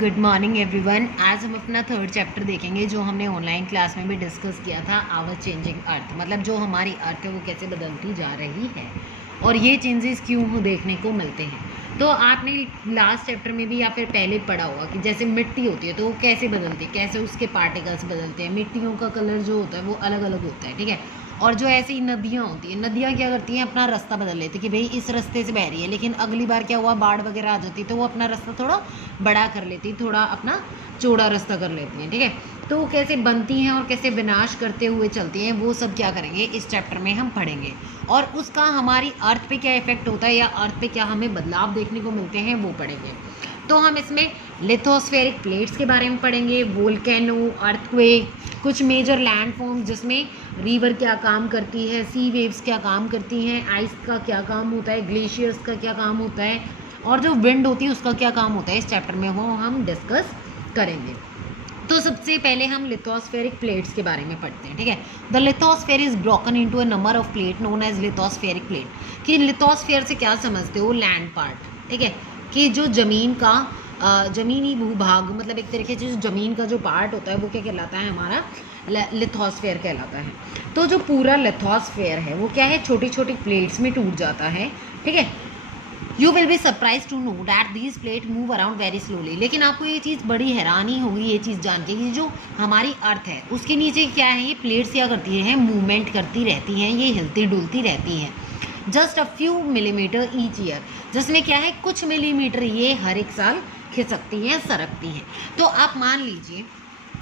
Good morning everyone. आज हम अपना थर्ड चैप्टर देखेंगे जो हमने ऑनलाइन क्लास में भी डिस्कस किया था, आवर चेंजिंग अर्थ। मतलब जो हमारी अर्थ है वो कैसे बदलती जा रही है और ये चेंजेस क्यों देखने को मिलते हैं। तो आपने लास्ट चैप्टर में भी या फिर पहले पढ़ा होगा कि जैसे मिट्टी होती है तो वो कैसे बदलती है, कैसे उसके पार्टिकल्स बदलते हैं। मिट्टियों का कलर जो होता है वो अलग अलग होता है, ठीक है। और जो ऐसी नदियाँ होती हैं, नदियाँ क्या करती हैं, अपना रास्ता बदल लेती है कि भाई इस रास्ते से बह रही है, लेकिन अगली बार क्या हुआ, बाढ़ वगैरह आ जाती है तो वो अपना रास्ता थोड़ा बड़ा कर लेती है, थोड़ा अपना चौड़ा रास्ता कर लेती हैं, ठीक है। तो वो कैसे बनती हैं और कैसे विनाश करते हुए चलती हैं, वो सब क्या करेंगे इस चैप्टर में हम पढ़ेंगे। और उसका हमारी अर्थ पे क्या इफेक्ट होता है या अर्थ पे क्या हमें बदलाव देखने को मिलते हैं वो पढ़ेंगे। तो हम इसमें लिथोस्फेरिक प्लेट्स के बारे में पढ़ेंगे, वोल्केनो, अर्थक्वेक, कुछ मेजर लैंड फॉर्म्स जिसमें रिवर क्या काम करती है, सी वेव्स क्या काम करती हैं, आइस का क्या काम होता है, ग्लेशियर्स का क्या काम होता है, और जो विंड होती है उसका क्या काम होता है, इस चैप्टर में वो हम डिस्कस करेंगे। तो सबसे पहले हम लिथोस्फेरिक प्लेट्स के बारे में पढ़ते हैं, ठीक है। The lithosphere is broken into a number of plate known as lithospheric plate. कि लिथोस्फेयर से क्या समझते हो, लैंड पार्ट, ठीक है। कि जो ज़मीन का ज़मीनी भूभाग, मतलब एक तरीके से जो ज़मीन का जो पार्ट होता है वो क्या कहलाता है, हमारा लिथोस्फेयर कहलाता है। तो जो पूरा लिथोस्फेयर है वो क्या है, छोटी छोटी प्लेट्स में टूट जाता है, ठीक है। You will be surprise to know that these plate move around very slowly. लेकिन आपको ये चीज़ बड़ी हैरानी होगी ये चीज़ जान के कि जो हमारी अर्थ है उसके नीचे क्या है, ये प्लेट्स क्या करती हैं, मूवमेंट करती रहती हैं, ये हिलती डुलती रहती हैं। Just a few millimetre each year, जिसमें क्या है कुछ मिलीमीटर ये हर एक साल खिसकती हैं, सरकती हैं। तो आप मान लीजिए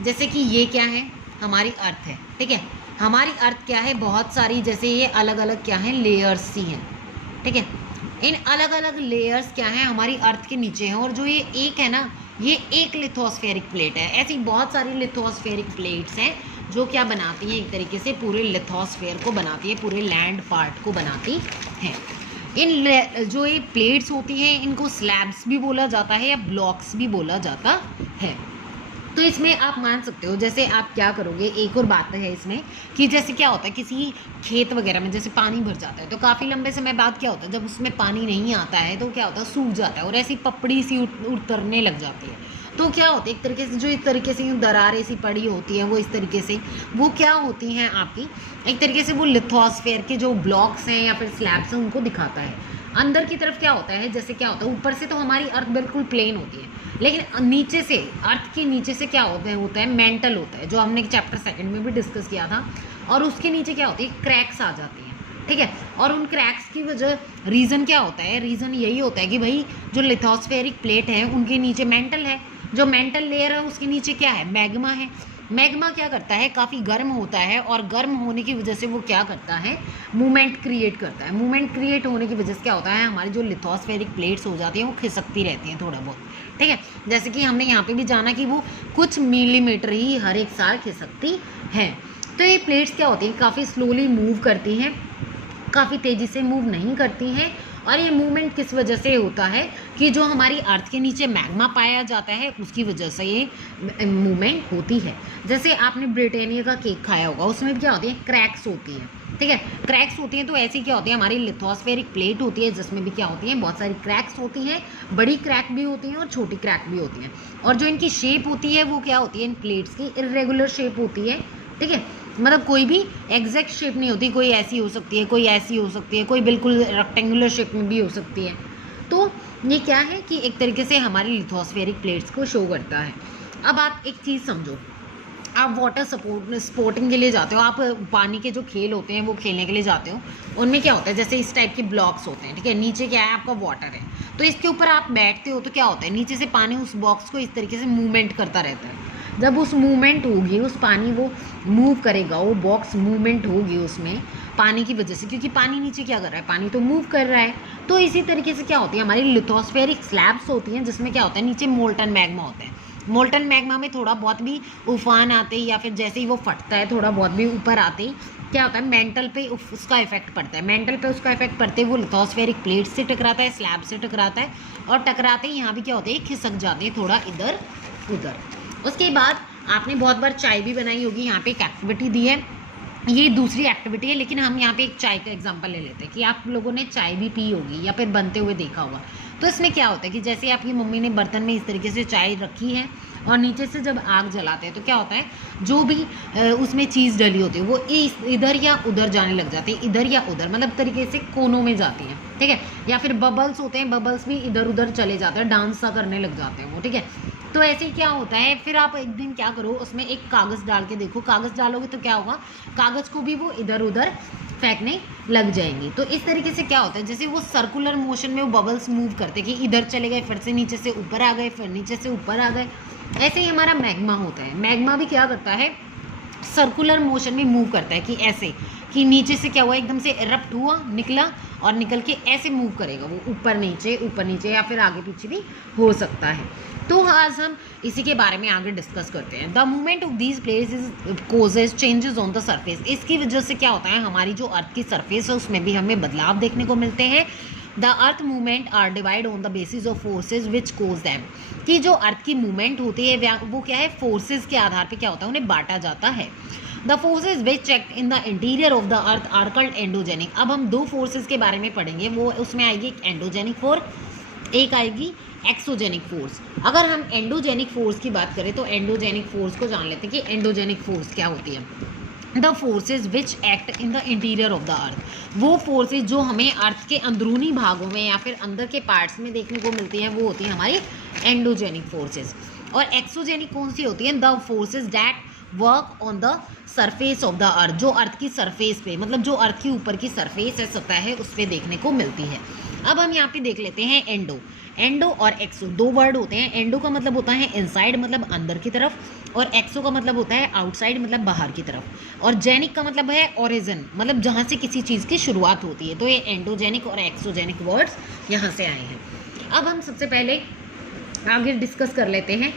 जैसे कि ये क्या है, हमारी अर्थ है, ठीक है। हमारी अर्थ क्या है, बहुत सारी जैसे ये अलग अलग क्या है, लेयर्स सी हैं, ठीक है। इन अलग अलग लेयर्स क्या है हमारी अर्थ के नीचे हैं, और जो ये एक है ना, ये एक लिथोस्फेरिक प्लेट है। ऐसी बहुत सारी लिथोस्फेरिक प्लेट्स हैं जो क्या बनाती हैं, एक तरीके से पूरे लिथोस्फेयर को बनाती है, पूरे लैंड पार्ट को बनाती हैं। इन जो ये प्लेट्स होती हैं इनको स्लैब्स भी बोला जाता है या ब्लॉक्स भी बोला जाता है। तो इसमें आप मान सकते हो, जैसे आप क्या करोगे, एक और बात है इसमें कि जैसे क्या होता है किसी खेत वगैरह में जैसे पानी भर जाता है तो काफ़ी लंबे समय बाद क्या होता है, जब उसमें पानी नहीं आता है तो क्या होता है, सूख जाता है और ऐसी पपड़ी सी उतरने लग जाती है। तो क्या होता है, एक तरीके से जो इस तरीके से यूँ दरारें सी पड़ी होती हैं वो इस तरीके से वो क्या होती हैं आपकी, एक तरीके से वो लिथोस्फेयर के जो ब्लॉक्स हैं या फिर स्लैब्स हैं उनको दिखाता है। अंदर की तरफ क्या होता है, जैसे क्या होता है, ऊपर से तो हमारी अर्थ बिल्कुल प्लेन होती है, लेकिन नीचे से, अर्थ के नीचे से क्या होता है मेंटल होता है, जो हमने चैप्टर सेकंड में भी डिस्कस किया था। और उसके नीचे क्या होती है, क्रैक्स आ जाती हैं, ठीक है। और उन क्रैक्स की वजह, रीज़न क्या होता है, रीज़न यही होता है कि भाई जो लिथोस्फेरिक प्लेट है उनके नीचे मेंटल है, जो मेंटल लेयर है उसके नीचे क्या है, मैग्मा है। मैग्मा क्या करता है, काफ़ी गर्म होता है, और गर्म होने की वजह से वो क्या करता है, मूवमेंट क्रिएट करता है। मूवमेंट क्रिएट होने की वजह से क्या होता है, हमारी जो लिथोस्फेरिक प्लेट्स हो जाती हैं वो खिसकती रहती हैं थोड़ा बहुत, ठीक है। जैसे कि हमने यहाँ पे भी जाना कि वो कुछ मिलीमीटर ही हर एक साल खिसकती हैं। तो ये प्लेट्स क्या होती हैं, काफ़ी स्लोली मूव करती हैं, काफ़ी तेज़ी से मूव नहीं करती हैं। और ये मूवमेंट किस वजह से होता है कि जो हमारी अर्थ के नीचे मैग्मा पाया जाता है उसकी वजह से ये मूवमेंट होती है। जैसे आपने ब्रिटानिया का केक खाया होगा, उसमें क्या होती है, क्रैक्स होती है, ठीक है। क्रैक्स होती हैं तो ऐसी क्या होती है, हमारी लिथोस्फेरिक प्लेट होती है जिसमें भी क्या होती है, बहुत सारी क्रैक्स होती हैं, बड़ी क्रैक भी होती हैं और छोटी क्रैक भी होती हैं। और जो इनकी शेप होती है वो क्या होती है, इन प्लेट्स की इर्रेगुलर शेप होती है, ठीक है। मतलब कोई भी एग्जैक्ट शेप नहीं होती, कोई ऐसी हो सकती है, कोई ऐसी हो सकती है, कोई बिल्कुल रेक्टेंगुलर शेप में भी हो सकती है। तो ये क्या है कि एक तरीके से हमारी लिथोस्फेरिक प्लेट्स को शो करता है। अब आप एक चीज़ समझो, आप वाटर स्पोर्टिंग के लिए जाते हो, आप पानी के जो खेल होते हैं वो खेलने के लिए जाते हो, उनमें क्या होता है, जैसे इस टाइप के ब्लॉक्स होते हैं, ठीक है। नीचे क्या है, आपका वाटर है, तो इसके ऊपर आप बैठते हो तो क्या होता है, नीचे से पानी उस बॉक्स को इस तरीके से मूवमेंट करता रहता है। जब उस मूवमेंट होगी, उस पानी वो मूव करेगा, वो बॉक्स मूवमेंट होगी उसमें पानी की वजह से, क्योंकि पानी नीचे क्या कर रहा है, पानी तो मूव कर रहा है। तो इसी तरीके से क्या होती है, हमारी लिथोस्फेरिक स्लैब्स होती हैं जिसमें क्या होता है, नीचे मोल्टन मैग्मा होता है। मोल्टन मैग्मा में थोड़ा बहुत भी उफान आते ही या फिर जैसे ही वो फटता है थोड़ा बहुत भी ऊपर आते ही क्या होता है, मेंटल पे उसका इफेक्ट पड़ता है। मेंटल पे उसका इफेक्ट पड़ते ही वो लिथोस्फेरिक प्लेट से टकराता है, स्लैब से टकराता है, और टकराते ही यहाँ भी क्या होते हैं, खिसक जाते हैं थोड़ा इधर उधर। उसके बाद आपने बहुत बार चाय भी बनाई होगी, यहाँ पे एक एक्टिविटी दी है, ये दूसरी एक्टिविटी है, लेकिन हम यहाँ पे एक चाय का एग्जांपल ले लेते हैं कि आप लोगों ने चाय भी पी होगी या फिर बनते हुए देखा होगा। तो इसमें क्या होता है कि जैसे आपकी मम्मी ने बर्तन में इस तरीके से चाय रखी है और नीचे से जब आग जलाते हैं तो क्या होता है, जो भी उसमें चीज़ डली होती है वो इधर या उधर जाने लग जाती है, इधर या उधर मतलब तरीके से कोनों में जाती है, ठीक है। या फिर बबल्स होते हैं, बबल्स भी इधर उधर चले जाते हैं, डांस सा करने लग जाते हैं वो, ठीक है। तो ऐसे ही क्या होता है, फिर आप एक दिन क्या करो, उसमें एक कागज़ डाल के देखो, कागज़ डालोगे तो क्या होगा, कागज़ को भी वो इधर उधर फेंकने लग जाएंगी। तो इस तरीके से क्या होता है, जैसे वो सर्कुलर मोशन में वो बबल्स मूव करते कि इधर चले गए, फिर से नीचे से ऊपर आ गए, फिर नीचे से ऊपर आ गए। ऐसे ही हमारा मैग्मा होता है, मैग्मा भी क्या करता है, सर्कुलर मोशन में मूव करता है कि ऐसे कि नीचे से क्या हुआ, एकदम से इरप्ट हुआ, निकला और निकल के ऐसे मूव करेगा वो, ऊपर नीचे या फिर आगे पीछे भी हो सकता है। तो आज हम इसी के बारे में आगे डिस्कस करते हैं। The movement of these places causes changes on the surface. इसकी वजह से क्या होता है, हमारी जो अर्थ की सरफेस है उसमें भी हमें बदलाव देखने को मिलते हैं। The earth movement are divide on the basis of forces which cause them. कि जो अर्थ की मूवमेंट होती है वो क्या है, फोर्सेज के आधार पे क्या होता है, उन्हें बांटा जाता है। The forces which act in the interior of the earth are called endogenic. अब हम दो फोर्सेज के बारे में पढ़ेंगे, वो उसमें आएगी एक एंडोजेनिक फोर्स, एक आएगी एक्सोजेनिक फोर्स। अगर हम एंडोजेनिक फोर्स की बात करें तो एंडोजेनिक फोर्स को जान लेते हैं कि एंडोजेनिक फोर्स क्या होती है। The forces which act in the interior of the अर्थ, वो फोर्सेज जो हमें अर्थ के अंदरूनी भागों में या फिर अंदर के पार्ट्स में देखने को मिलती हैं, वो होती है हमारी एंडोजेनिक फोर्सेज। और एक्सोजेनिक कौन सी होती है, the forces that work on the surface of the अर्थ, जो अर्थ की सरफेस पे, मतलब जो अर्थ की ऊपर की सरफेस है, सतह है, उस पर देखने को मिलती है। अब हम यहाँ पे देख लेते हैं एंडो और एक्सो, दो वर्ड होते हैं। एंडो का मतलब होता है इनसाइड, मतलब अंदर की तरफ, और एक्सो का मतलब होता है आउटसाइड, मतलब बाहर की तरफ। और जेनिक का मतलब है ओरिजिन, मतलब जहाँ से किसी चीज़ की शुरुआत होती है। तो ये एंडोजेनिक और एक्सोजेनिक वर्ड्स यहाँ से आए हैं। अब हम सबसे पहले आगे डिस्कस कर लेते हैं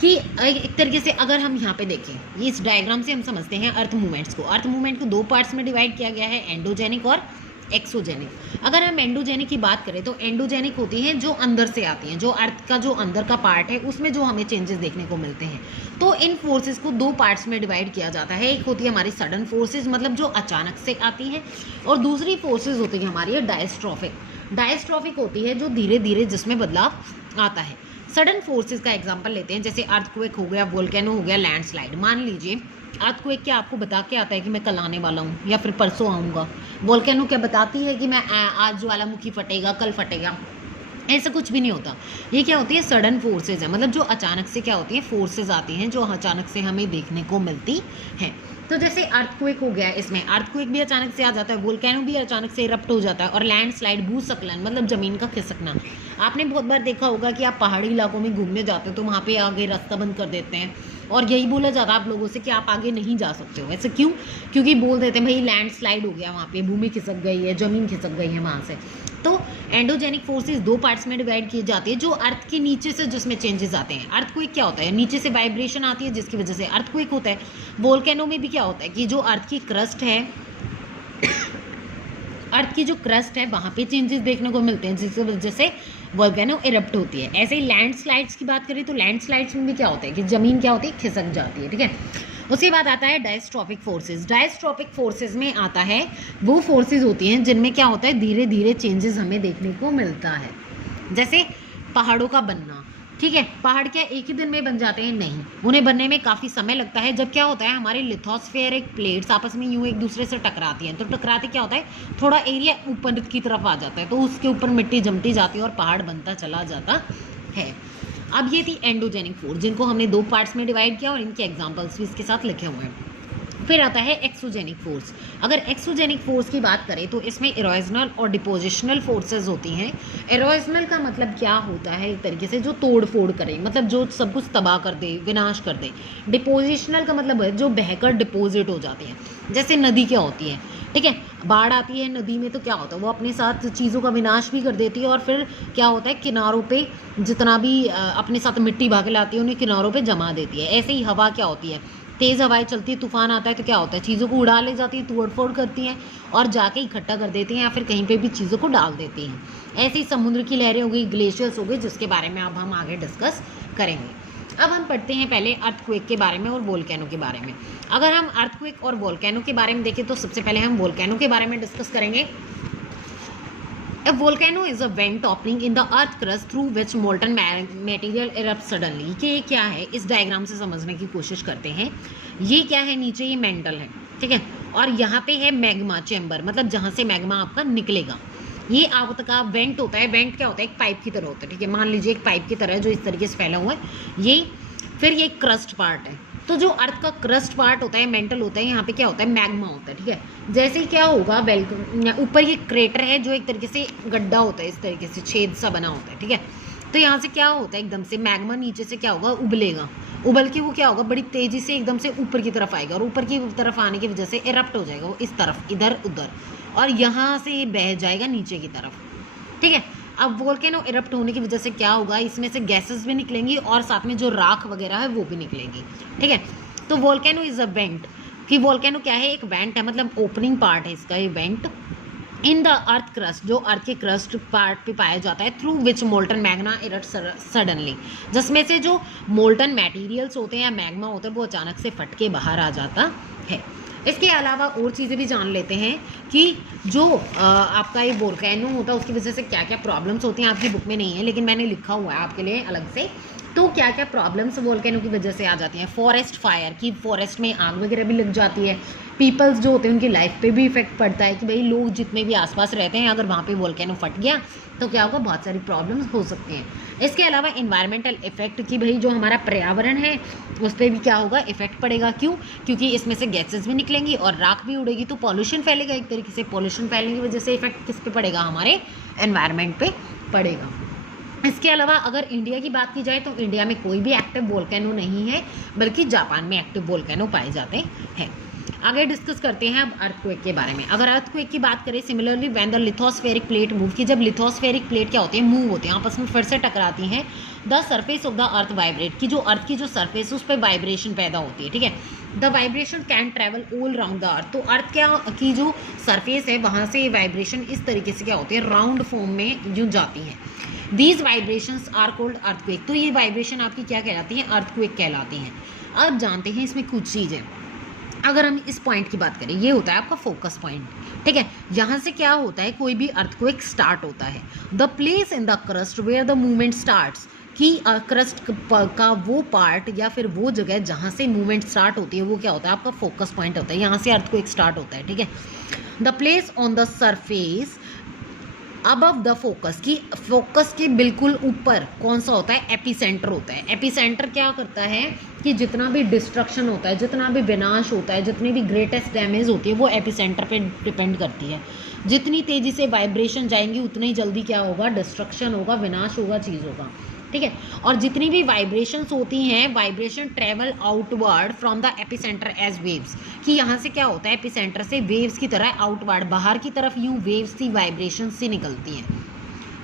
कि एक तरीके से अगर हम यहाँ पे देखें, इस डायग्राम से हम समझते हैं अर्थ मूवमेंट्स को। अर्थ मूवमेंट को दो पार्ट्स में डिवाइड किया गया है, एंडोजेनिक और एक्सोजेनिक। अगर हम एंडोजेनिक की बात करें तो एंडोजेनिक होती हैं जो अंदर से आती हैं, जो अर्थ का जो अंदर का पार्ट है उसमें जो हमें चेंजेस देखने को मिलते हैं। तो इन फोर्सेस को दो पार्ट्स में डिवाइड किया जाता है। एक होती है हमारी सडन फोर्सेज, मतलब जो अचानक से आती हैं, और दूसरी फोर्सेज होती है हमारी डायस्ट्रॉफिक होती है, जो धीरे धीरे जिसमें बदलाव आता है। सडन फोर्सेस का एग्जांपल लेते हैं, जैसे अर्थक्वेक हो गया, वोल्केनो हो गया, लैंडस्लाइड। मान लीजिए अर्थक्वेक क्या आपको बता के आता है कि मैं कल आने वाला हूँ या फिर परसों आऊँगा। वोल्केनो क्या बताती है कि मैं आज ज्वालामुखी फटेगा, कल फटेगा। ऐसा कुछ भी नहीं होता। ये क्या होती है, सडन फोर्सेज है, मतलब जो अचानक से क्या होती है, फोर्सेज आती हैं जो अचानक से हमें देखने को मिलती हैं। तो जैसे अर्थक्वेक हो गया, इसमें अर्थक्वेक भी अचानक से आ जाता है, वोल्केनो भी अचानक से इरप्ट हो जाता है, और लैंडस्लाइड, भूस्खलन, मतलब ज़मीन का खिसकना। आपने बहुत बार देखा होगा कि आप पहाड़ी इलाकों में घूमने जाते हो तो वहाँ पे आगे रास्ता बंद कर देते हैं, और यही बोला जाता है आप लोगों से कि आप आगे नहीं जा सकते हो। ऐसे क्यों? क्योंकि बोल देते हैं भाई लैंडस्लाइड हो गया, वहाँ पे भूमि खिसक गई है, ज़मीन खिसक गई है वहाँ से। तो एंडोजेनिक फोर्सेस दो पार्ट्स में डिवाइड की जाती है, जो अर्थ के नीचे से जिसमें चेंजेस आते हैं। अर्थक्वेक क्या होता है, नीचे से वाइब्रेशन आती है जिसकी वजह से अर्थक्वेक होता है। वोल्केनो में भी क्या होता है कि जो अर्थ की क्रस्ट है अर्थ की जो क्रस्ट है वहाँ पे चेंजेस देखने को मिलते हैं, जिसकी वजह से वोल्केनो इरप्ट होती है। ऐसे ही लैंडस्लाइड्स की बात करें तो लैंडस्लाइड्स में भी क्या होता है कि ज़मीन क्या होती है, खिसक जाती है, ठीक है। उसके बाद आता है डायस्ट्रॉपिक फोर्सेस। डायस्ट्रॉपिक फोर्सेस में आता है वो फोर्सेस होती हैं जिनमें क्या होता है, धीरे धीरे चेंजेस हमें देखने को मिलता है। जैसे पहाड़ों का बनना, ठीक है। पहाड़ क्या एक ही दिन में बन जाते हैं? नहीं, उन्हें बनने में काफ़ी समय लगता है। जब क्या होता है, हमारे लिथोस्फेरिक प्लेट्स आपस में यूँ एक दूसरे से टकराती हैं, तो टकराते क्या होता है, थोड़ा एरिया ऊपर की तरफ आ जाता है, तो उसके ऊपर मिट्टी जमती जाती है और पहाड़ बनता चला जाता है। अब ये थी एंडोजेनिक फोर्स, जिनको हमने दो पार्ट्स में डिवाइड किया और इनके एग्जाम्पल्स भी इसके साथ लिखे हुए हैं। फिर आता है एक्सोजेनिक फोर्स। अगर एक्सोजेनिक फोर्स की बात करें तो इसमें इरोजनल और डिपोजिशनल फोर्सेस होती हैं। इरोजनल का मतलब क्या होता है, एक तरीके से जो तोड़ फोड़ करे, मतलब जो सब कुछ तबाह कर दे, विनाश कर दे। डिपोजिशनल का मतलब है जो बहकर डिपोजिट हो जाती है। जैसे नदी क्या होती है, ठीक है, बाढ़ आती है नदी में तो क्या होता है, वो अपने साथ चीज़ों का विनाश भी कर देती है, और फिर क्या होता है, किनारों पे जितना भी अपने साथ मिट्टी भाग लाती है उन्हें किनारों पे जमा देती है। ऐसे ही हवा क्या होती है, तेज़ हवाएं चलती है, तूफान आता है तो क्या होता है, चीज़ों को उड़ा ले जाती है, तोड़ फोड़ करती हैं और जाके इकट्ठा कर देती हैं, या फिर कहीं पे भी चीज़ों को डाल देती हैं। ऐसे ही समुद्र की लहरें हो गई, ग्लेशियर्स हो गए, जिसके बारे में अब हम आगे डिस्कस करेंगे। अब हम पढ़ते हैं पहले अर्थक्वेक के बारे में और वोल्केनो के बारे में। अगर हम अर्थक्वेक और वोल्केनो के बारे में देखें तो सबसे पहले हम वोल्केनो के बारे में डिस्कस करेंगे। A volcano is a vent opening in the earth crust through which molten material erupts suddenly. कि ये क्या है, इस डायग्राम से समझने की कोशिश करते हैं। ये क्या है, नीचे ये मेंटल है, ठीक है, और यहाँ पे है मैग्मा चेम्बर, मतलब जहाँ से मैग्मा आपका निकलेगा। ये आपका वेंट होता है। वेंट क्या होता है, एक पाइप की तरह होता है, ठीक है, मान लीजिए एक पाइप की तरह है जो इस तरीके से फैला हुआ है ये। फिर ये क्रस्ट पार्ट है, तो जो अर्थ का क्रस्ट पार्ट होता है, मेंटल होता है, यहाँ पे क्या होता है, मैग्मा होता है, ठीक है। जैसे ही क्या होगा, ऊपर ये क्रेटर है जो एक तरीके से गड्ढा होता है, इस तरीके से छेद सा बना होता है, ठीक है। तो यहाँ से क्या होता है, एकदम से मैग्मा नीचे से क्या होगा, उबलेगा, उबल के वो क्या होगा, बड़ी तेजी से एकदम से ऊपर की तरफ आएगा, और ऊपर की तरफ आने की वजह से इरप्ट हो जाएगा वो इस तरफ, इधर उधर, और यहाँ से बह जाएगा नीचे की तरफ, ठीक है। अब वोल्केनो इरप्ट होने की वजह से क्या होगा, इसमें से गैसेस भी निकलेंगी और साथ में जो राख वगैरह है वो भी निकलेगी, ठीक है। तो वोल्केनो इज अ वेंट, कि वोल्केनो क्या है, एक वेंट है, मतलब ओपनिंग पार्ट है इसका ये went, in the earth crust, जो अर्थ के क्रस्ट पार्ट पे पाया जाता है, through which molten Magna erupt suddenly, जिसमें से जो मोल्टन मटेरियल्स होते हैं या मैग्मा होता है वो अचानक से फट के बाहर आ जाता है। इसके अलावा और चीज़ें भी जान लेते हैं कि जो आपका ये वोल्केनो होता है उसकी वजह से क्या क्या प्रॉब्लम्स होती हैं। आपकी बुक में नहीं है लेकिन मैंने लिखा हुआ है आपके लिए अलग से। तो क्या क्या प्रॉब्लम्स वोल्केनो की वजह से आ जाती हैं। फॉरेस्ट फायर, की फॉरेस्ट में आग वगैरह भी लग जाती है। पीपल्स जो होते हैं उनकी लाइफ पे भी इफेक्ट पड़ता है कि भाई लोग जितने भी आसपास रहते हैं अगर वहाँ पे वोल्केनो फट गया तो क्या होगा, बहुत सारी प्रॉब्लम्स हो सकती हैं। इसके अलावा इन्वायरमेंटल इफेक्ट, की भाई जो हमारा पर्यावरण है उस पर भी क्या होगा, इफेक्ट पड़ेगा। क्यों? क्योंकि इसमें से गैसेस भी निकलेंगी और राख भी उड़ेगी, तो पॉल्यूशन फैलेगा। एक तरीके से पॉल्यूशन फैलने की वजह से इफेक्ट किस पे पड़ेगा, हमारे एनवायरनमेंट पे पड़ेगा। इसके अलावा अगर इंडिया की बात की जाए तो इंडिया में कोई भी एक्टिव वोल्केनो नहीं है, बल्कि जापान में एक्टिव वोल्केनो पाए जाते हैं। आगे डिस्कस करते हैं अब अर्थक्वेक के बारे में। अगर अर्थक्वेक की बात करें, similarly when the lithospheric plate move, की जब लिथोस्फेरिक प्लेट क्या होती है, मूव होते हैं, आपस में फिर से टकराती हैं, the surface of the earth vibrate, की जो अर्थ की जो सरफेस है उस पर वाइब्रेशन पैदा होती है, ठीक है। The vibration can travel all round the earth, तो अर्थ क्या की जो सरफेस है वहाँ से वाइब्रेशन इस तरीके से क्या होती है, राउंड फॉर्म में जो जाती हैं। These vibrations are called earthquake, तो ये वाइब्रेशन आपकी क्या कहलाती हैं, अर्थक्वेक कहलाती हैं। अब जानते हैं इसमें कुछ चीज़ें। अगर हम इस पॉइंट की बात करें, ये होता है आपका फोकस पॉइंट, ठीक है। यहाँ से क्या होता है, कोई भी अर्थक्वेक स्टार्ट होता है। The place in the crust where the movement starts, कि क्रस्ट का वो पार्ट या फिर वो जगह जहाँ से मूवमेंट स्टार्ट होती है वो क्या होता है, आपका फोकस पॉइंट होता है। यहाँ से अर्थक्वेक स्टार्ट होता है, ठीक है। The place on the surface above the focus, की फोकस के बिल्कुल ऊपर कौन सा होता है, एपीसेंटर होता है। एपीसेंटर क्या करता है कि जितना भी डिस्ट्रक्शन होता है, जितना भी विनाश होता है, जितनी भी ग्रेटेस्ट डैमेज होती है वो एपीसेंटर पे डिपेंड करती है। जितनी तेज़ी से वाइब्रेशन जाएंगी उतनी ही जल्दी क्या होगा, डिस्ट्रक्शन होगा, विनाश होगा, चीज़ होगा, ठीक है। और जितनी भी वाइब्रेशंस होती हैं, vibration travel outward from the epicentre as waves, कि यहाँ से क्या होता है, एपिसेंटर से वेव्स की तरह आउटवर्ड, बाहर की तरफ यूँ वेव्स सी वाइब्रेशन से निकलती हैं।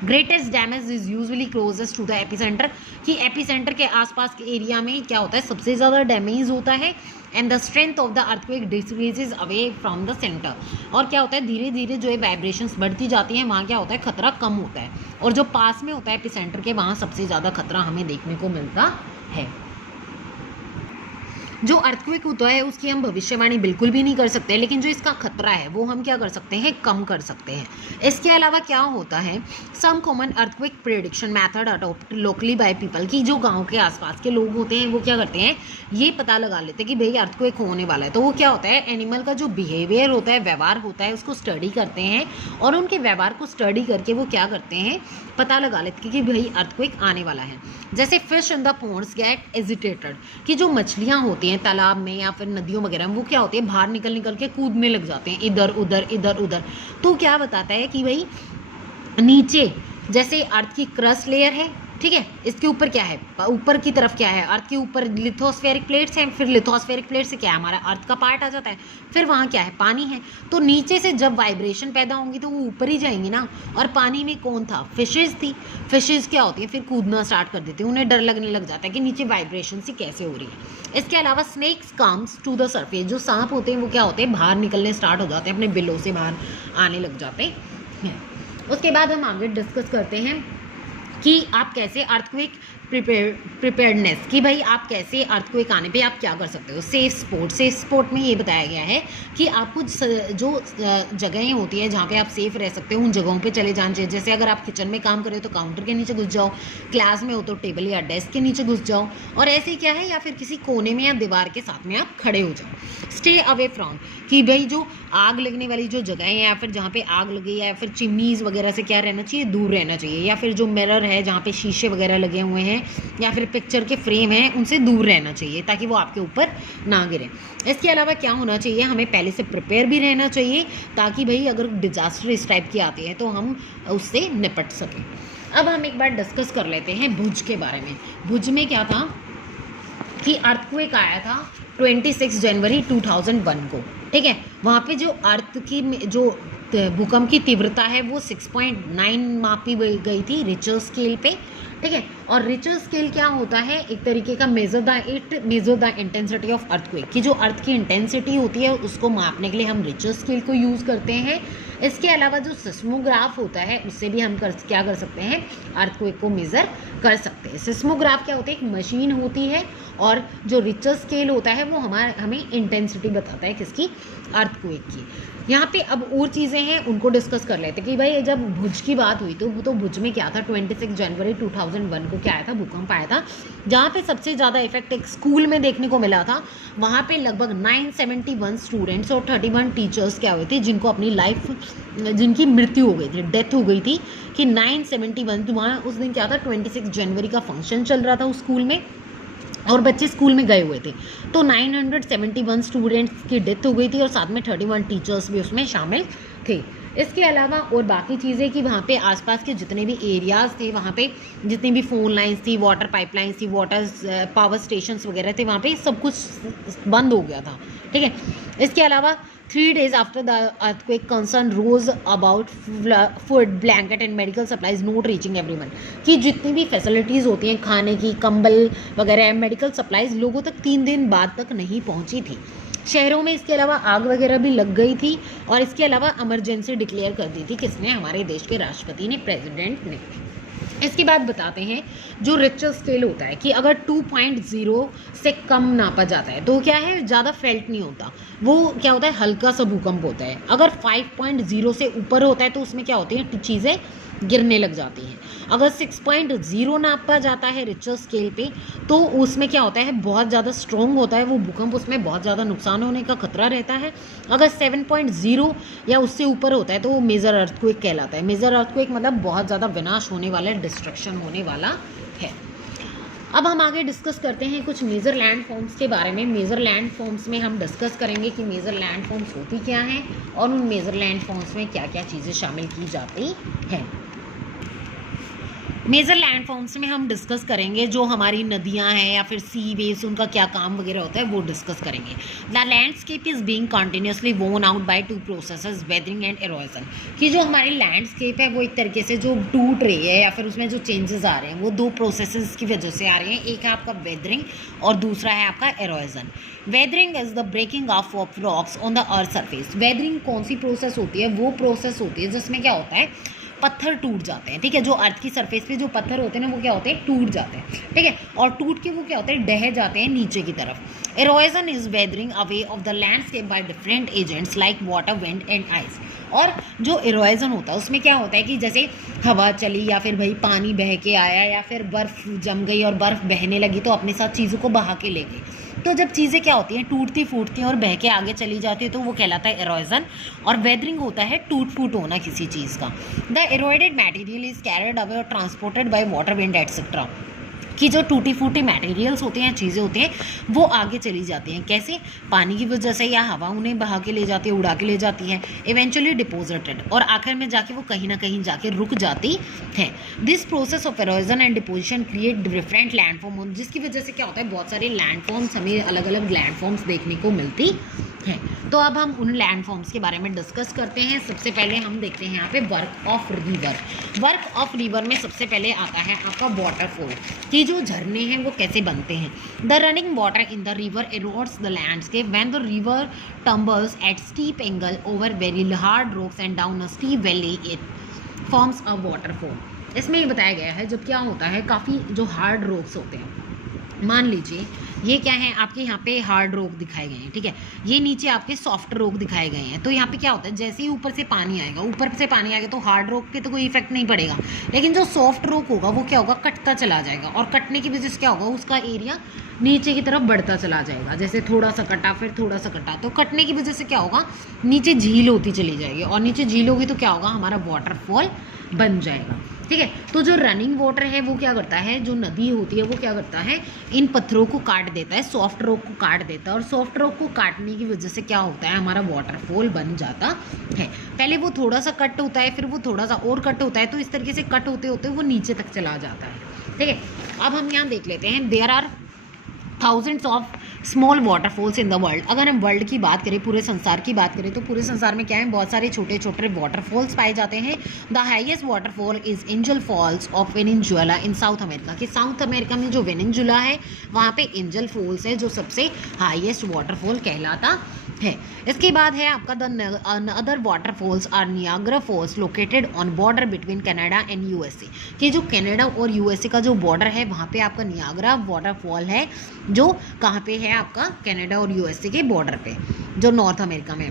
Greatest damage is usually closest to the epicentre, कि एपिसेंटर के आसपास के एरिया में क्या होता है, सबसे ज़्यादा डैमेज होता है। And the strength of the earthquake decreases away from the centre, और क्या होता है, धीरे धीरे जो है वाइब्रेशंस बढ़ती जाती हैं, वहाँ क्या होता है, खतरा कम होता है, और जो पास में होता है एपिसेंटर के, वहाँ सबसे ज़्यादा खतरा हमें देखने को मिलता है। जो अर्थक्वेक होता है उसकी हम भविष्यवाणी बिल्कुल भी नहीं कर सकते, लेकिन जो इसका खतरा है वो हम क्या कर सकते हैं, कम कर सकते हैं। इसके अलावा क्या होता है, some common earthquake prediction method adopt locally by people, की जो गांव के आसपास के लोग होते हैं वो क्या करते हैं, ये पता लगा लेते हैं कि भाई अर्थक्वेक होने वाला है, तो वो क्या होता है, एनिमल का जो बिहेवियर होता है, व्यवहार होता है, उसको स्टडी करते हैं, और उनके व्यवहार को स्टडी करके वो क्या करते हैं, पता लगा लेते हैं कि भाई अर्थक्वेक आने वाला है। जैसे fish in the ponds get agitated, कि जो मछलियाँ होती हैं तालाब में या फिर नदियों वगैरह में, वो क्या होती है, बाहर निकल के कूदने लग जाते हैं इधर उधर इधर उधर। तो क्या बताता है कि भाई नीचे जैसे अर्थ की क्रस्ट लेयर है, ठीक है, इसके ऊपर क्या है, ऊपर की तरफ क्या है, अर्थ के ऊपर लिथोस्फेरिक प्लेट्स हैं, फिर लिथोस्फेरिक प्लेट से क्या है, हमारा अर्थ का पार्ट आ जाता है, फिर वहाँ क्या है, पानी है। तो नीचे से जब वाइब्रेशन पैदा होंगी तो वो ऊपर ही जाएंगी ना, और पानी में कौन था, फिशेज थी। फिशेज क्या होती है, फिर कूदना स्टार्ट कर देती है, उन्हें डर लगने लग जाता है कि नीचे वाइब्रेशन सी कैसे हो रही है। इसके अलावा snakes comes to the surface, जो सांप होते हैं वो क्या होते हैं, बाहर निकलने स्टार्ट हो जाते हैं, अपने बिलों से बाहर आने लग जाते हैं। उसके बाद हम आगे डिस्कस करते हैं कि आप कैसे अर्थक्वेक प्रिपेयर्डनेस कि भाई आप कैसे अर्थक्वेक आने पे आप क्या कर सकते हो। सेफ स्पोर्ट में ये बताया गया है कि आपको जो जगहें होती हैं जहाँ पे आप सेफ रह सकते हो उन जगहों पे चले जाना चाहिए। जैसे अगर आप किचन में काम कर रहे हो तो काउंटर के नीचे घुस जाओ, क्लास में हो तो टेबल या डेस्क के नीचे घुस जाओ, और ऐसे ही क्या है या फिर किसी कोने में या दीवार के साथ में आप खड़े हो जाओ। स्टे अवे फ्रॉम कि भाई जो आग लगने वाली जो जगह है या फिर जहाँ पे आग लगी या फिर चिमनीज वगैरह से क्या रहना चाहिए, दूर रहना चाहिए। या फिर जो मिरर है जहाँ पे शीशे वगैरह लगे हुए हैं या फिर पिक्चर के फ्रेम हैं उनसे दूर रहना चाहिए ताकि वो आपके ऊपर ना गिरे। इसके अलावा क्या होना चाहिए, हमें पहले से प्रिपेयर भी रहना चाहिए ताकि भाई अगर डिजास्टर इस टाइप की आती है तो हम उससे निपट सकें। अब हम एक बार डिस्कस कर लेते हैं भुज के बारे में। भुज में क्या था कि अर्थक्वेक आया था 26 जनवरी 2001 को, ठीक है। वहाँ पे जो अर्थ की जो भूकंप की तीव्रता है वो 6.9 मापी गई थी रिचर स्केल पे, ठीक है। और रिचर स्केल क्या होता है, एक तरीके का measure the intensity of earthquake कि जो अर्थ की इंटेंसिटी होती है उसको मापने के लिए हम रिचर स्केल को यूज़ करते हैं। इसके अलावा जो सिस्मोग्राफ होता है उससे भी हम क्या कर सकते हैं, अर्थक्वेक को मेज़र कर सकते हैं। सिस्मोग्राफ क्या होता है, एक मशीन होती है, और जो रिचर स्केल होता है वो हमें इंटेंसिटी बताता है किसकी, अर्थक्वेक की। यहाँ पे अब और चीज़ें हैं उनको डिस्कस कर लेते हैं कि भाई जब भुज की बात हुई तो भुज में क्या था, 26 जनवरी 2001 को क्या आया था, भूकंप आया था। जहाँ पे सबसे ज़्यादा इफेक्ट एक स्कूल में देखने को मिला था। वहाँ पे लगभग 971 स्टूडेंट्स और 31 टीचर्स क्या हुए थे जिनकी मृत्यु हो गई थी, डेथ हो गई थी कि 971। वहाँ उस दिन क्या था, 26 जनवरी का फंक्शन चल रहा था उस स्कूल में और बच्चे स्कूल में गए हुए थे, तो 971 स्टूडेंट्स की डेथ हो गई थी और साथ में 31 टीचर्स भी उसमें शामिल थे। इसके अलावा और बाकी चीज़ें कि वहाँ पे आसपास के जितने भी एरियाज़ थे, वहाँ पे जितनी भी फ़ोन लाइन्स थी, वाटर पाइपलाइंस थी, पावर स्टेशंस वगैरह थे, वहाँ पे सब कुछ बंद हो गया था, ठीक है। इसके अलावा 3 days after the earthquake, concern rose about food, blanket and medical supplies not reaching everyone कि जितनी भी फैसिलिटीज़ होती हैं खाने की, कंबल वगैरह, मेडिकल सप्लाइज लोगों तक 3 दिन बाद तक नहीं पहुंची थी। शहरों में इसके अलावा आग वगैरह भी लग गई थी और इसके अलावा इमरजेंसी डिक्लेयर कर दी थी किसने, हमारे देश के राष्ट्रपति ने, प्रेसिडेंट ने। इसके बाद बताते हैं जो रिक्टर स्केल होता है कि अगर 2.0 से कम नापा जाता है तो क्या है, ज़्यादा फेल्ट नहीं होता, वो क्या होता है, हल्का सा भूकंप होता है। अगर 5.0 से ऊपर होता है तो उसमें क्या होती है, चीज़ें गिरने लग जाती हैं। अगर 6.0 नापा जाता है रिक्टर स्केल पे तो उसमें क्या होता है, बहुत ज़्यादा स्ट्रॉन्ग होता है वो भूकंप, उसमें बहुत ज़्यादा नुकसान होने का खतरा रहता है। अगर 7.0 या उससे ऊपर होता है तो वो मेजर अर्थक्वेक कहलाता है। मेजर अर्थक्वेक मतलब बहुत ज़्यादा विनाश होने वाला, डिस्ट्रक्शन होने वाला है। अब हम आगे डिस्कस करते हैं कुछ मेजर लैंड फॉर्म्स के बारे में। मेजर लैंड फॉर्म्स में हम डिस्कस करेंगे कि मेजर लैंड फॉर्म्स होती क्या हैं और उन मेजर लैंड फॉर्म्स में क्या क्या चीज़ें शामिल की जाती हैं। मेजर लैंड फॉर्म्स में हम डिस्कस करेंगे जो हमारी नदियां हैं या फिर सी वेव्स, उनका क्या काम वगैरह होता है वो डिस्कस करेंगे। The landscape is being continuously worn out by 2 processes, weathering and erosion कि जो हमारी लैंडस्केप है वो एक तरीके से जो टूट रही है या फिर उसमें जो चेंजेस आ रहे हैं वो 2 प्रोसेसेस की वजह से आ रहे हैं। एक है आपका वेदरिंग और दूसरा है आपका erosion. Weathering is the breaking of rocks on the earth surface. Weathering कौन सी प्रोसेस होती है, वो प्रोसेस होती है जिसमें क्या होता है, पत्थर टूट जाते हैं, ठीक है। जो अर्थ की सरफेस पे जो पत्थर होते हैं ना वो क्या होते हैं, टूट जाते हैं, ठीक है। और टूट के वो क्या होते हैं, ढह जाते हैं नीचे की तरफ। Erosion is weathering away of the landscape by different agents like water, wind and ice. और जो इरोजन होता है उसमें क्या होता है कि जैसे हवा चली या फिर भाई पानी बह के आया या फिर बर्फ़ जम गई और बर्फ़ बहने लगी तो अपने साथ चीज़ों को बहा के ले गई। तो जब चीज़ें क्या होती हैं, टूटती फूटती हैं और बह के आगे चली जाती है तो वो कहलाता है इरोजन। और वेदरिंग होता है टूट फूट होना किसी चीज़ का। The eroded material is carried away और transported by water, wind etcetera कि जो टूटी फूटी मटेरियल्स होते हैं, चीज़ें होती हैं, वो आगे चली जाती हैं। कैसे, पानी की वजह से या हवा उन्हें बहा के ले जाती है, उड़ा के ले जाती है, इवेंचुअली डिपोजिटेड, और आखिर में जाके वो कहीं ना कहीं जाके रुक जाती है। This process of erosion and deposition create different landform, जिसकी वजह से क्या होता है, बहुत सारे लैंडफॉर्म्स हमें अलग अलग लैंडफॉर्म्स देखने को मिलती हैं। तो अब हम उन लैंडफॉर्म्स के बारे में डिस्कस करते हैं। सबसे पहले हम देखते हैं यहाँ पे work of river. Work of river में सबसे पहले आता है आपका वाटरफॉल कि जो झरने हैं वो कैसे बनते हैं। The running water in the river erodes the landscape when the river tumbles at steep angle over very hard rocks and down a steep valley, it forms a waterfall। इसमें ये बताया गया है जब क्या होता है काफ़ी जो हार्ड रॉक्स होते हैं, मान लीजिए ये क्या है आपके यहाँ पे हार्ड रॉक दिखाए गए हैं, ठीक है, ये नीचे आपके सॉफ्ट रॉक दिखाए गए हैं। तो यहाँ पे क्या होता है जैसे ही ऊपर से पानी आएगा तो हार्ड रॉक पे तो कोई इफेक्ट नहीं पड़ेगा, लेकिन जो सॉफ्ट रॉक होगा वो क्या होगा कटता चला जाएगा, और कटने की वजह से क्या होगा उसका एरिया नीचे की तरफ बढ़ता चला जाएगा। जैसे थोड़ा सा कटा फिर थोड़ा सा कटा, तो कटने की वजह से क्या होगा नीचे झील होती चली जाएगी, और नीचे झील होगी तो क्या होगा हमारा वाटरफॉल बन जाएगा, ठीक है। तो जो रनिंग वाटर है वो क्या करता है, जो नदी होती है वो क्या करता है इन पत्थरों को काट देता है, सॉफ्ट रॉक को काट देता है, और सॉफ्ट रॉक को काटने की वजह से क्या होता है हमारा वाटरफॉल बन जाता है। पहले वो थोड़ा सा कट होता है, फिर वो थोड़ा सा और कट होता है, तो इस तरीके से कट होते होते वो नीचे तक चला जाता है, ठीक है। अब हम यहाँ देख लेते हैं, there are thousands of small waterfalls in the world. अगर हम वर्ल्ड की बात करें, पूरे संसार की बात करें, तो पूरे संसार में क्या है बहुत सारे छोटे छोटे वाटरफॉल्स पाए जाते हैं। The highest waterfall is Angel Falls of Venezuela in South America. कि साउथ अमेरिका में जो वेनेजुएला है वहाँ पे एंजल फॉल्स है जो सबसे हाईएस्ट वाटरफॉल कहलाता है। इसके बाद है आपका the other waterfalls are Niagara Falls located on border between Canada and USA. कि जो कनाडा और यूएसए का जो बॉर्डर है वहाँ पे आपका नियाग्रा वाटरफॉल है, जो कहाँ पे है आपका कनाडा और यूएसए के बॉर्डर पे, जो नॉर्थ अमेरिका में।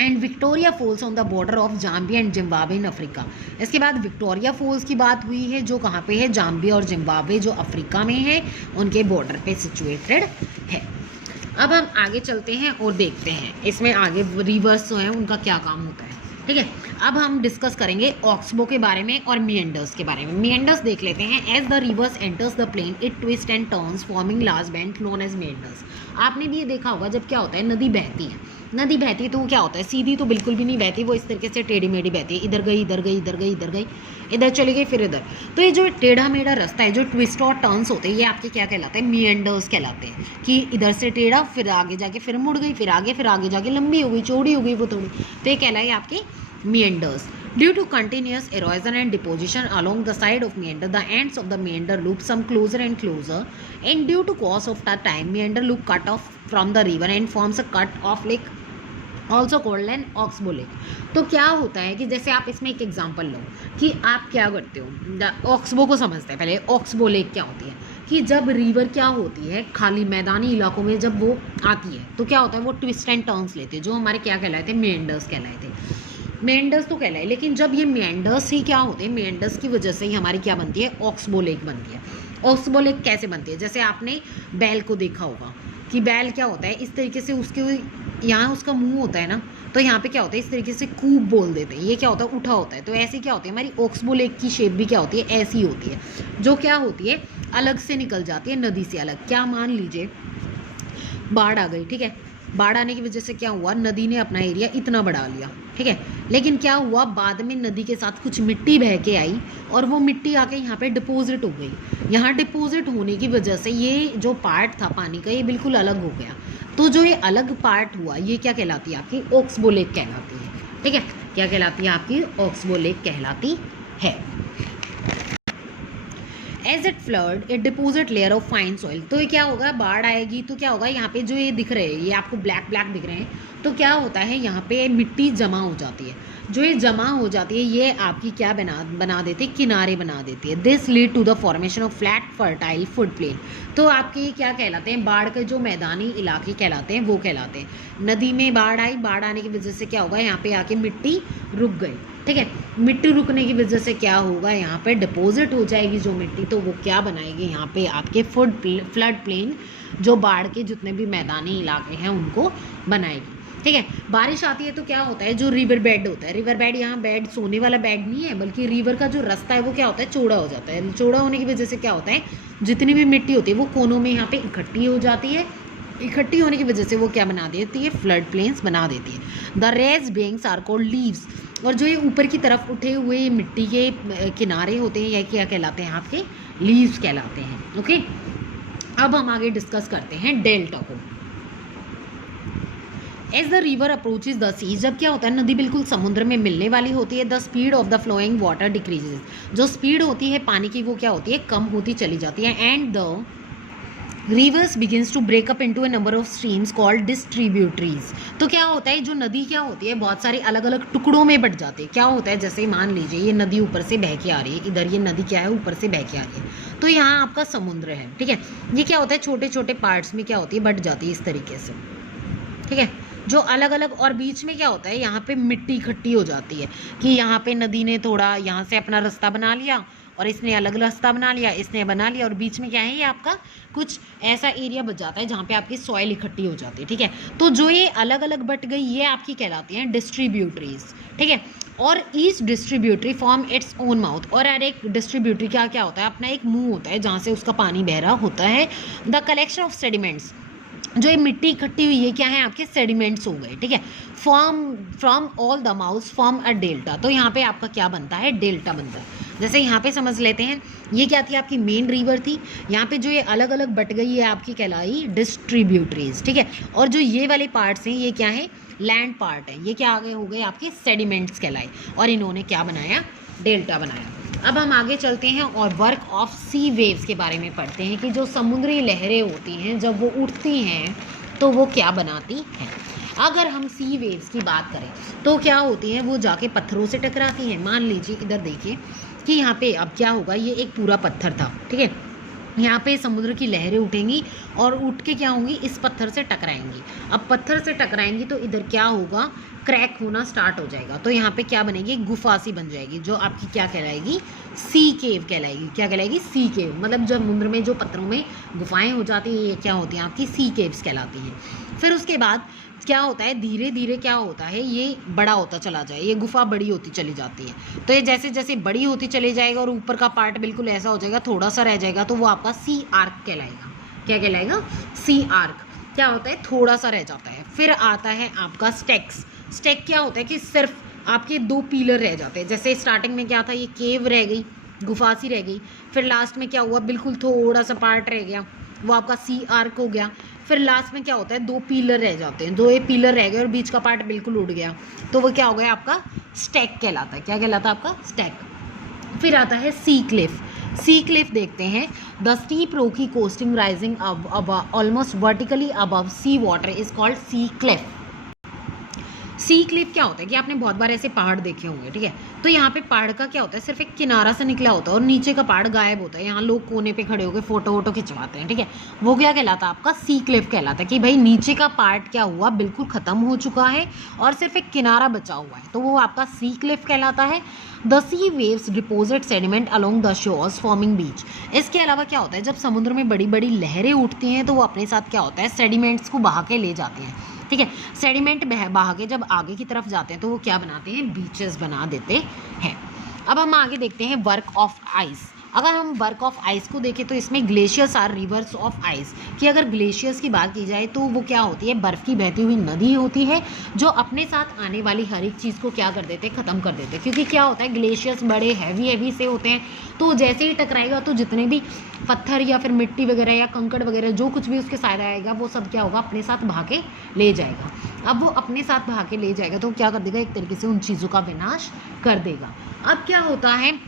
And Victoria falls on the border of Zambia and Zimbabwe in Africa. इसके बाद विक्टोरिया फॉल्स की बात हुई है जो कहाँ पे है, जाम्बिया और जिम्बाब्वे जो अफ्रीका में है उनके बॉर्डर पे सिचुएटेड है। अब हम आगे चलते हैं और देखते हैं इसमें आगे रिवर्स जो है उनका क्या काम होता है, ठीक है। अब हम डिस्कस करेंगे ऑक्सबो के बारे में और मिएंडर्स के बारे में। मिएंडर्स देख लेते हैं। As the rivers enters the plain it twist and turns forming large bend known as meanders. आपने भी ये देखा होगा जब क्या होता है नदी बहती है, नदी बहती है तो वो क्या होता है सीधी तो बिल्कुल भी नहीं बहती, वो इस तरीके से टेढ़ी मेढ़ी बहती है, इधर गई इधर गई इधर गई इधर गई इधर चली गई फिर इधर। तो ये जो टेढ़ा मेढ़ा रास्ता है, जो ट्विस्ट और टर्न्स होते हैं, ये आपके क्या कहलाते हैं, मिएंडर्स कहलाते हैं। कि इधर से टेढ़ा फिर आगे जाके फिर मुड़ गई फिर आगे जाके लंबी हो गई चौड़ी हो गई वो थोड़ी, तो ये कहलाए आपके meanders. Due to continuous erosion and deposition along the side of meander, the ends of the meander loop come closer and closer, and due to course of time, meander loop cut off from the river and forms a cut off lake, also called an oxbow lake. तो क्या होता है कि जैसे आप इसमें एक example लो कि आप क्या करते हो, ऑक्सबो को समझते हैं पहले। ऑक्सबो लेक क्या होती है कि जब रिवर क्या होती है खाली मैदानी इलाकों में जब वो आती है तो क्या होता है वो ट्विस्ट एंड टर्न्स लेते हैं, जो हमारे क्या कहलाए थे, मेंडर्स कहलाए थे। मेंडर्स तो कहलाए, लेकिन जब ये मेंडर्स ही क्या होते हैं, मेंडर्स की वजह से ही हमारी क्या बनती है, ऑक्सबो लेक बनती है। ऑक्सबो लेक कैसे बनती है, जैसे आपने बैल को देखा होगा कि बैल क्या होता है इस तरीके से उसके यहाँ उसका मुंह होता है ना, तो यहाँ पे क्या होता है इस तरीके से कूप बोल देते हैं, ये क्या होता है उठा होता है। तो ऐसे क्या होती है हमारी ऑक्सबो लेक की शेप भी क्या होती है ऐसी होती है, जो क्या होती है अलग से निकल जाती है नदी से अलग। क्या मान लीजिए बाढ़ आ गई, ठीक है, बाढ़ आने की वजह से क्या हुआ नदी ने अपना एरिया इतना बढ़ा लिया, ठीक है, लेकिन क्या हुआ बाद में नदी के साथ कुछ मिट्टी बह के आई और वो मिट्टी आके यहाँ पे डिपॉजिट हो गई। यहाँ डिपॉजिट होने की वजह से ये जो पार्ट था पानी का ये बिल्कुल अलग हो गया। तो जो ये अलग पार्ट हुआ ये क्या कहलाती है आपकी ऑक्सबो लेक कहलाती है, ठीक है। क्या कहलाती है आपकी ऑक्सबो लेक कहलाती है। As it flood it deposit layer of fine soil. तो ये क्या होगा बाढ़ आएगी तो क्या होगा यहाँ पे जो ये दिख रहे हैं ये आपको ब्लैक ब्लैक दिख रहे हैं, तो क्या होता है यहाँ पे मिट्टी जमा हो जाती है। जो ये जमा हो जाती है ये आपकी क्या बना देती है, किनारे बना देती है। This lead to the formation of flat fertile flood plain. तो आपके क्या कहलाते हैं, बाढ़ के जो मैदानी इलाके कहलाते हैं वो कहलाते हैं। नदी में बाढ़ आई, बाढ़ आने की वजह से क्या होगा यहाँ पे आके मिट्टी रुक गई, ठीक है। मिट्टी रुकने की वजह से क्या होगा यहाँ पे डिपॉजिट हो जाएगी जो मिट्टी, तो वो क्या बनाएगी यहाँ पे आपके फ्लड प्लेन, जो बाढ़ के जितने भी मैदानी इलाके हैं उनको बनाएगी, ठीक है। बारिश आती है तो क्या होता है जो रिवर बेड होता है, रिवर बेड यहाँ बेड सोने वाला बेड नहीं है बल्कि रिवर का जो रास्ता है वो क्या होता है चौड़ा हो जाता है। चौड़ा होने की वजह से क्या होता है जितनी भी मिट्टी होती है वो कोनों में यहाँ पे इकट्ठी हो जाती है। इकट्ठी होने की वजह से वो क्या बना देती है, फ्लड प्लेन्स बना देती है। The raised banks are called levees. और जो ये ऊपर की तरफ उठे हुए मिट्टी के किनारे होते हैं या क्या कहलाते हैं आपके, लीव्स कहलाते हैं, ओके। अब हम आगे डिस्कस करते हैं डेल्टा को। As the river approaches the sea, जब क्या होता है नदी बिल्कुल समुद्र में मिलने वाली होती है, the speed of the flowing water decreases. जो स्पीड होती है पानी की वो क्या होती है कम होती चली जाती है। And the rivers begins to break up into a number of streams called distributaries. तो क्या होता है, जो नदी क्या होती है बहुत सारे अलग अलग टुकड़ों में बट जाती है। क्या होता है, जैसे मान लीजिए ये नदी ऊपर से बह के आ रही है, इधर ये नदी क्या है ऊपर से बह के आ रही है, तो यहाँ आपका समुद्र है, ठीक है। ये क्या होता है, छोटे छोटे पार्ट्स में क्या होती है, बट जाती है इस तरीके से, ठीक है, जो अलग अलग। और बीच में क्या होता है, यहाँ पे मिट्टी इकट्ठी हो जाती है कि यहाँ पे नदी ने थोड़ा यहाँ से अपना रास्ता बना लिया और इसने अलग रास्ता बना लिया, इसने बना लिया, और बीच में क्या है, ये आपका कुछ ऐसा एरिया बच जाता है जहाँ पे आपकी सॉइल इकट्ठी हो जाती है, ठीक है। तो जो ये अलग अलग बट गई, ये आपकी कहलाती हैं डिस्ट्रीब्यूटरीज, ठीक है। और each distributary form its own mouth, और हर एक डिस्ट्रीब्यूटरी का क्या होता है, अपना एक मुंह होता है जहाँ से उसका पानी बह रहा होता है। द कलेक्शन ऑफ सेडिमेंट्स, जो ये मिट्टी इकट्ठी हुई है क्या है, आपके सेडिमेंट्स हो गए, ठीक है। From all the mouths form a delta, तो यहाँ पे आपका क्या बनता है, डेल्टा बनता है। जैसे यहाँ पे समझ लेते हैं, ये क्या थी, आपकी मेन रिवर थी, यहाँ पे जो ये अलग अलग बट गई है आपकी कहलाई डिस्ट्रीब्यूटरीज, ठीक है। और जो ये वाले पार्ट्स हैं ये क्या है, लैंड पार्ट है, ये क्या आगे हो गए आपके सेडिमेंट्स कहलाए, और इन्होंने क्या बनाया, डेल्टा बनाया। अब हम आगे चलते हैं और वर्क ऑफ सी वेव्स के बारे में पढ़ते हैं कि जो समुद्री लहरें होती हैं जब वो उठती हैं तो वो क्या बनाती हैं। अगर हम सी वेव्स की बात करें तो क्या होती हैं, वो जाके पत्थरों से टकराती हैं। मान लीजिए इधर देखिए कि यहाँ पे अब क्या होगा, ये एक पूरा पत्थर था, ठीक है। यहाँ पे समुद्र की लहरें उठेंगी और उठ के क्या होंगी, इस पत्थर से टकराएंगी। अब पत्थर से टकराएंगी तो इधर क्या होगा, क्रैक होना स्टार्ट हो जाएगा, तो यहाँ पे क्या बनेगी, गुफा सी बन जाएगी, जो आपकी क्या कहलाएगी, सी केव कहलाएगी। क्या कहलाएगी, सी केव, मतलब जब समुद्र में जो पत्थरों में गुफाएं हो जाती हैं ये क्या होती हैं, आपकी सी केव्स कहलाती हैं। फिर उसके बाद क्या होता है, धीरे धीरे क्या होता है, ये बड़ा होता चला जाए, ये गुफा बड़ी होती चली जाती है। तो ये जैसे जैसे बड़ी होती चली जाएगा और ऊपर का पार्ट बिल्कुल ऐसा हो जाएगा, थोड़ा सा रह जाएगा, तो वो आपका सी आर्क कहलाएगा। क्या कहलाएगा, सी आर्क। क्या होता है, थोड़ा सा रह जाता है। फिर आता है आपका स्टेक्स। स्टेक क्या होता है कि सिर्फ आपके 2 पिलर रह जाते हैं। जैसे स्टार्टिंग में क्या था, ये केव रह गई, गुफा सी रह गई। फिर लास्ट में क्या हुआ, बिल्कुल थोड़ा सा पार्ट रह गया, वो आपका सी आर्क हो गया। फिर लास्ट में क्या होता है, 2 पिलर रह जाते हैं, 2 पिलर रह गए और बीच का पार्ट बिल्कुल उड़ गया, तो वो क्या हो गया, आपका स्टैक कहलाता है। क्या कहलाता है, आपका स्टैक। फिर आता है सी क्लिफ। सी क्लिफ देखते हैं, the steep rocky coasting rising almost vertically above sea water is called sea cliff. Sea cliff क्या होता है कि आपने बहुत बार ऐसे पहाड़ देखे होंगे, ठीक है। तो यहाँ पे पहाड़ का क्या होता है, सिर्फ एक किनारा सा निकला होता है और नीचे का पहाड़ गायब होता है। यहाँ लोग कोने पे खड़े होकर फोटो वोटो खिंचवाते हैं, ठीक है। वो क्या कहलाता है, आपका सी क्लिफ कहलाता है कि भाई नीचे का पार्ट क्या हुआ, बिल्कुल खत्म हो चुका है और सिर्फ एक किनारा बचा हुआ है, तो वो आपका सी क्लिफ कहलाता है। The sea waves deposit sediment along the shores forming beach. इसके अलावा क्या होता है, जब समुद्र में बड़ी बड़ी लहरें उठती हैं तो वो अपने साथ क्या होता है, सेडिमेंट्स को बहा के ले जाते हैं, ठीक है। सेडिमेंट बहा के जब आगे की तरफ जाते हैं तो वो क्या बनाते हैं, बीचेस बना देते हैं। अब हम आगे देखते हैं वर्क ऑफ आइस। अगर हम वर्क ऑफ आइस को देखें तो इसमें glaciers are rivers of ice, कि अगर ग्लेशियर्स की बात की जाए तो वो क्या होती है, बर्फ़ की बहती हुई नदी होती है जो अपने साथ आने वाली हर एक चीज़ को क्या कर देते हैं, ख़त्म कर देते हैं। क्योंकि क्या होता है, ग्लेशियर्स बड़े हैवी से होते हैं, तो जैसे ही टकराएगा तो जितने भी पत्थर या फिर मिट्टी वगैरह या कंकड़ वगैरह जो कुछ भी उसके साथ आएगा वो सब क्या होगा, अपने साथ बहा के ले जाएगा। अब वो अपने साथ बहा के ले जाएगा तो क्या कर देगा, एक तरीके से उन चीज़ों का विनाश कर देगा। अब क्या होता है,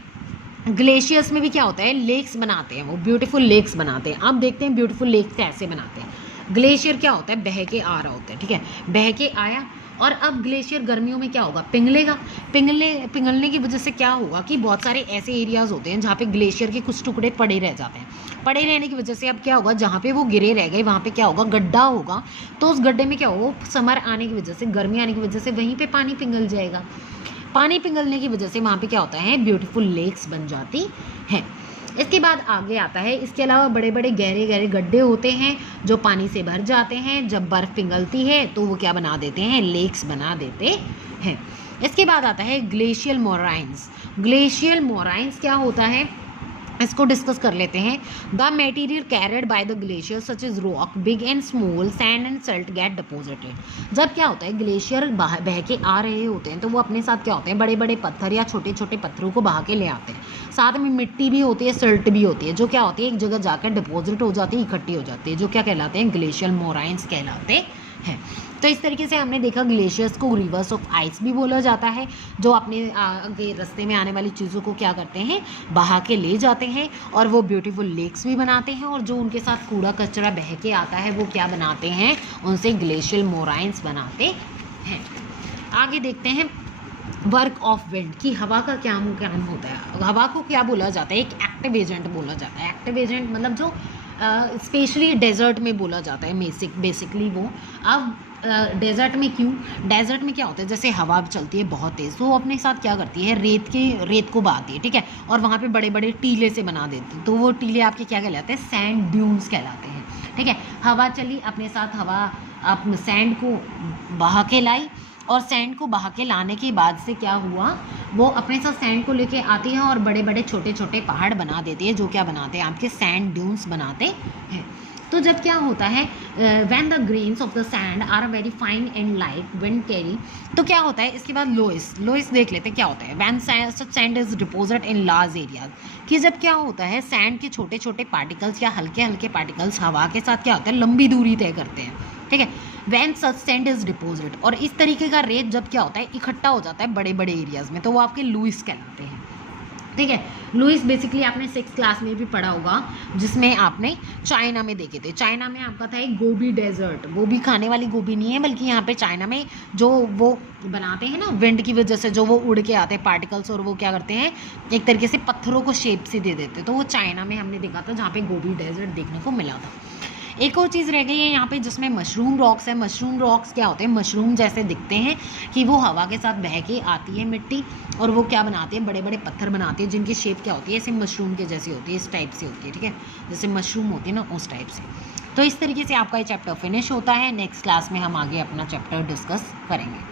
ग्लेशियर्स में भी क्या होता है, लेक्स बनाते हैं, वो ब्यूटीफुल लेक्स बनाते हैं। अब देखते हैं ब्यूटीफुल लेक्स कैसे बनाते हैं। ग्लेशियर क्या होता है, बह के आ रहा होता है, ठीक है, बह के आया और अब ग्लेशियर गर्मियों में क्या होगा, पिघलेगा। पिघलने की वजह से क्या होगा कि बहुत सारे ऐसे एरियाज़ होते हैं जहाँ पे ग्लेशियर के कुछ टुकड़े पड़े रह जाते हैं। पड़े रहने की वजह से अब क्या होगा, जहाँ पे वो गिरे रह गए वहाँ पे क्या होगा, गड्ढा होगा, तो उस गड्ढे में क्या होगा, समर आने की वजह से, गर्मी आने की वजह से वहीं पे पानी पिघल जाएगा। पानी पिघलने की वजह से वहाँ पे क्या होता है, ब्यूटीफुल लेक्स बन जाती हैं। इसके बाद आगे आता है, इसके अलावा बड़े बड़े गहरे गहरे गड्ढे होते हैं जो पानी से भर जाते हैं। जब बर्फ़ पिघलती है तो वो क्या बना देते हैं, लेक्स बना देते हैं। इसके बाद आता है ग्लेशियल मोराइंस। ग्लेशियल मोराइंस क्या होता है, इसको डिस्कस कर लेते हैं। The material carried by the glacier such is rock big and small sand and silt get deposited. जब क्या होता है, ग्लेशियर बह के आ रहे होते हैं तो वो अपने साथ क्या होते हैं, बड़े बड़े पत्थर या छोटे छोटे पत्थरों को बहा के ले आते हैं। साथ में मिट्टी भी होती है, सल्ट भी होती है, जो क्या होती है, एक जगह जाकर डिपोजिट हो जाती है, इकट्ठी हो जाती है, जो क्या कहलाते हैं, ग्लेशियल मोराइंस कहलाते है। तो इस तरीके से हमने देखा ग्लेशियर्स को रिवर्स ऑफ आइस भी बोला जाता है, जो अपने आगे रास्ते में आने वाली चीज़ों को क्या करते हैं, बहा के ले जाते हैं और वो ब्यूटीफुल लेक्स भी बनाते हैं, और जो उनके साथ कूड़ा कचरा बह के आता है वो क्या बनाते हैं, उनसे ग्लेशियल मोराइंस बनाते हैं। आगे देखते हैं वर्क ऑफ विंड की हवा का क्या काम होता है। हवा को क्या बोला जाता है, एक एक्टिव एजेंट बोला जाता है। एक्टिव एजेंट मतलब जो स्पेशली डेजर्ट में बोला जाता है बेसिकली वो। अब डेजर्ट में क्यों, डेजर्ट में क्या होता है, जैसे हवा चलती है बहुत तेज़, तो वो अपने साथ क्या करती है, रेत को बहाती है, ठीक है, और वहाँ पे बड़े बड़े टीले से बना देती है, तो वो टीले आपके क्या कहलाते हैं, सैंड ड्यून्स कहलाते हैं, ठीक है। हवा चली अपने साथ, हवा आप सैंड को बहा के लाई, और सैंड को बहा के लाने के बाद से क्या हुआ, वो अपने साथ सैंड को लेके आती है और बड़े बड़े छोटे छोटे पहाड़ बना देती है, जो क्या बनाते हैं, आपके सैंड ड्यून्स बनाते हैं। तो जब क्या होता है, when the grains of the sand are very fine and light wind carry, तो क्या होता है, इसके बाद लोइस देख लेते हैं क्या होता है। When such sand is deposit in large areas, कि जब क्या होता है, सैंड के छोटे छोटे पार्टिकल्स या हल्के हल्के पार्टिकल्स हवा के साथ क्या होता है, लंबी दूरी तय करते हैं, ठीक है। When such sand is deposit, और इस तरीके का रेत जब क्या होता है, इकट्ठा हो जाता है बड़े बड़े एरियाज में, तो वो आपके लुइस कहलाते हैं, ठीक है। लुइस बेसिकली आपने 6th क्लास में भी पढ़ा होगा, जिसमें आपने चाइना में देखे थे। चाइना में आपका था एक गोबी डेजर्ट, वो भी खाने वाली गोभी नहीं है, बल्कि यहाँ पे चाइना में जो वो बनाते हैं ना विंड की वजह से, जो वो उड़ के आते हैं पार्टिकल्स, और वो क्या करते हैं, एक तरीके से पत्थरों को शेप से दे देते हैं, तो वो चाइना में हमने देखा था, जहाँ पे गोबी डेजर्ट देखने को मिला था। एक और चीज़ रह गई है यहाँ पे, जिसमें मशरूम रॉक्स है। मशरूम रॉक्स क्या होते हैं, मशरूम जैसे दिखते हैं, कि वो हवा के साथ बह के आती है मिट्टी, और वो क्या बनाते हैं, बड़े बड़े पत्थर बनाते हैं, जिनकी शेप क्या होती है, ऐसे मशरूम के जैसी होती है, इस टाइप से होती है, ठीक है, जैसे मशरूम होती है ना, उस टाइप से। तो इस तरीके से आपका ये चैप्टर फिनिश होता है। नेक्स्ट क्लास में हम आगे अपना चैप्टर डिस्कस करेंगे।